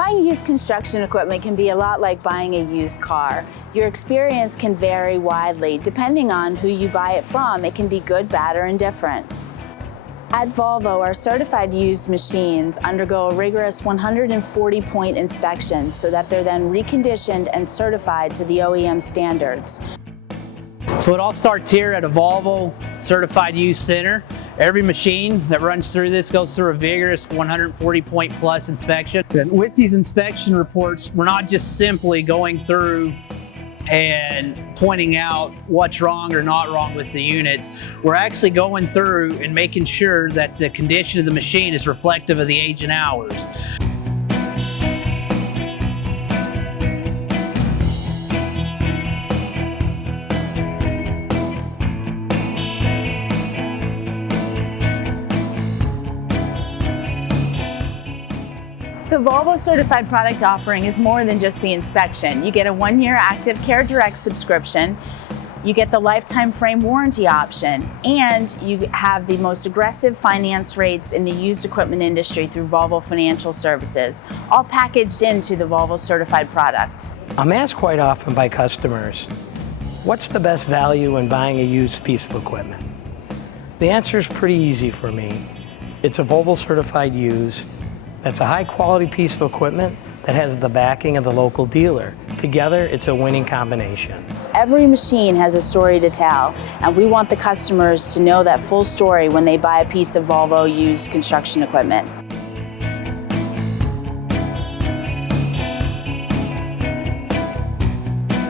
Buying used construction equipment can be a lot like buying a used car. Your experience can vary widely. Depending on who you buy it from, it can be good, bad, or indifferent. At Volvo, our certified used machines undergo a rigorous 140-point inspection so that they're then reconditioned and certified to the OEM standards. So it all starts here at a Volvo Certified Used Center. Every machine that runs through this goes through a vigorous 140-point plus inspection. And with these inspection reports, we're not just simply going through and pointing out what's wrong or not wrong with the units. We're actually going through and making sure that the condition of the machine is reflective of the age and hours. The Volvo Certified product offering is more than just the inspection. You get a 1-year Active Care Direct subscription, you get the lifetime frame warranty option, and you have the most aggressive finance rates in the used equipment industry through Volvo Financial Services, all packaged into the Volvo Certified product. I'm asked quite often by customers, what's the best value in buying a used piece of equipment? The answer is pretty easy for me. It's a Volvo Certified Used. That's a high-quality piece of equipment that has the backing of the local dealer. Together, it's a winning combination. Every machine has a story to tell, and we want the customers to know that full story when they buy a piece of Volvo used construction equipment.